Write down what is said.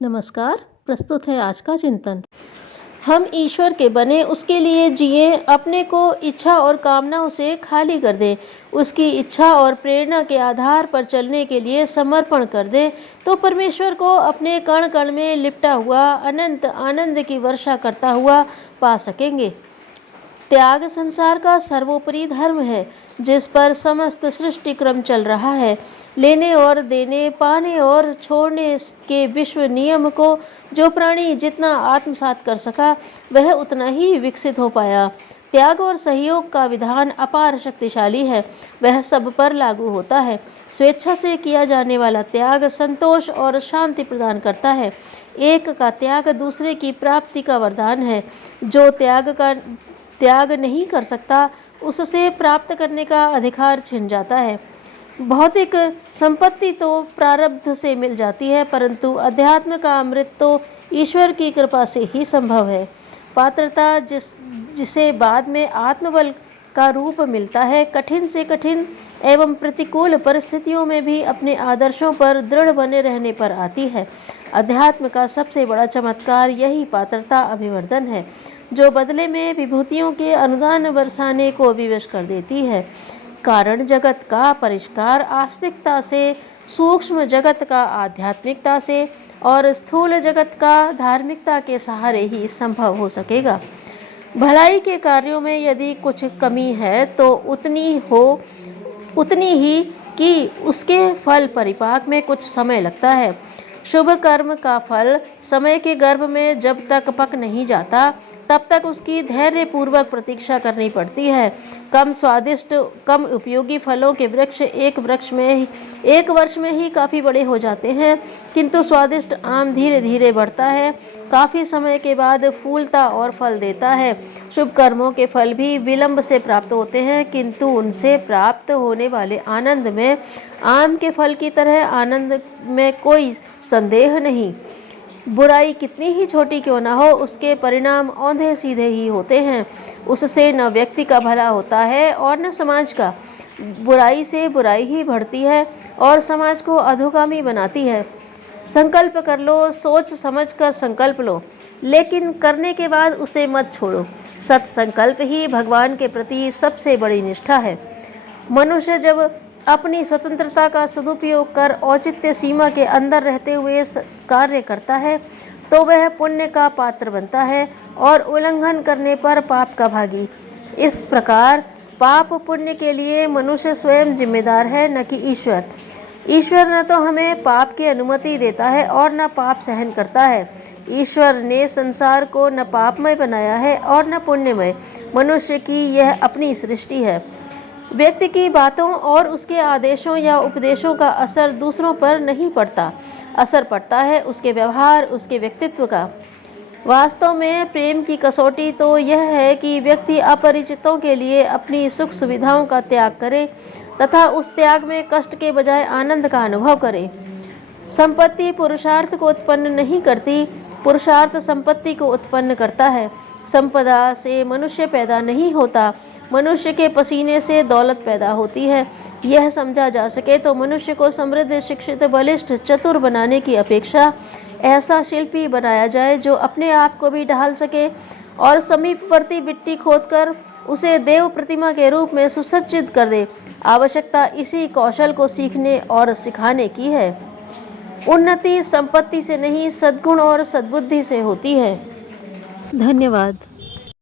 नमस्कार। प्रस्तुत है आज का चिंतन। हम ईश्वर के बने, उसके लिए जिए, अपने को इच्छा और कामनाओं से खाली कर दें, उसकी इच्छा और प्रेरणा के आधार पर चलने के लिए समर्पण कर दें, तो परमेश्वर को अपने कण कण में लिपटा हुआ अनंत आनंद की वर्षा करता हुआ पा सकेंगे। त्याग संसार का सर्वोपरि धर्म है, जिस पर समस्त सृष्टि क्रम चल रहा है। लेने और देने, पाने और छोड़ने के विश्व नियम को जो प्राणी जितना आत्मसात कर सका, वह उतना ही विकसित हो पाया। त्याग और सहयोग का विधान अपार शक्तिशाली है, वह सब पर लागू होता है। स्वेच्छा से किया जाने वाला त्याग संतोष और शांति प्रदान करता है। एक का त्याग दूसरे की प्राप्ति का वरदान है। जो त्याग नहीं कर सकता, उससे प्राप्त करने का अधिकार छिन जाता है। भौतिक संपत्ति तो प्रारब्ध से मिल जाती है, परंतु अध्यात्म का अमृत तो ईश्वर की कृपा से ही संभव है। पात्रता जिसे बाद में आत्मबल का रूप मिलता है, कठिन से कठिन एवं प्रतिकूल परिस्थितियों में भी अपने आदर्शों पर दृढ़ बने रहने पर आती है। अध्यात्म का सबसे बड़ा चमत्कार यही पात्रता अभिवर्धन है, जो बदले में विभूतियों के अनुदान बरसाने को विवश कर देती है। कारण जगत का परिष्कार आस्तिकता से, सूक्ष्म जगत का आध्यात्मिकता से और स्थूल जगत का धार्मिकता के सहारे ही संभव हो सकेगा। भलाई के कार्यों में यदि कुछ कमी है तो उतनी ही कि उसके फल परिपाक में कुछ समय लगता है। शुभ कर्म का फल समय के गर्भ में जब तक पक नहीं जाता, तब तक उसकी धैर्यपूर्वक प्रतीक्षा करनी पड़ती है। कम स्वादिष्ट, कम उपयोगी फलों के वृक्ष एक वर्ष में ही काफ़ी बड़े हो जाते हैं, किंतु स्वादिष्ट आम धीरे धीरे बढ़ता है, काफ़ी समय के बाद फूलता और फल देता है। शुभ कर्मों के फल भी विलंब से प्राप्त होते हैं, किंतु उनसे प्राप्त होने वाले आनंद में आम के फल की तरह आनंद में कोई संदेह नहीं। बुराई कितनी ही छोटी क्यों ना हो, उसके परिणाम औंधे सीधे ही होते हैं। उससे न व्यक्ति का भला होता है और न समाज का। बुराई से बुराई ही बढ़ती है और समाज को अधोगामी बनाती है। संकल्प कर लो, सोच समझ कर संकल्प लो, लेकिन करने के बाद उसे मत छोड़ो। सत्संकल्प ही भगवान के प्रति सबसे बड़ी निष्ठा है। मनुष्य जब अपनी स्वतंत्रता का सदुपयोग कर औचित्य सीमा के अंदर रहते हुए कार्य करता है, तो वह पुण्य का पात्र बनता है और उल्लंघन करने पर पाप का भागी। इस प्रकार पाप पुण्य के लिए मनुष्य स्वयं जिम्मेदार है, न कि ईश्वर। ईश्वर न तो हमें पाप की अनुमति देता है और न पाप सहन करता है। ईश्वर ने संसार को न पापमय बनाया है और न पुण्यमय। मनुष्य की यह अपनी सृष्टि है। व्यक्ति की बातों और उसके आदेशों या उपदेशों का असर दूसरों पर नहीं पड़ता, असर पड़ता है उसके व्यवहार, उसके व्यक्तित्व का। वास्तव में प्रेम की कसौटी तो यह है कि व्यक्ति अपरिचितों के लिए अपनी सुख सुविधाओं का त्याग करे तथा उस त्याग में कष्ट के बजाय आनंद का अनुभव करे। संपत्ति पुरुषार्थ को उत्पन्न नहीं करती, पुरुषार्थ संपत्ति को उत्पन्न करता है। संपदा से मनुष्य पैदा नहीं होता, मनुष्य के पसीने से दौलत पैदा होती है। यह समझा जा सके तो मनुष्य को समृद्ध, शिक्षित, बलिष्ठ, चतुर बनाने की अपेक्षा ऐसा शिल्पी बनाया जाए जो अपने आप को भी ढाल सके और समीपवर्ती मिट्टी खोदकर उसे देव प्रतिमा के रूप में सुसज्जित कर दे। आवश्यकता इसी कौशल को सीखने और सिखाने की है। उन्नति संपत्ति से नहीं, सद्गुण और सद्बुद्धि से होती है। धन्यवाद।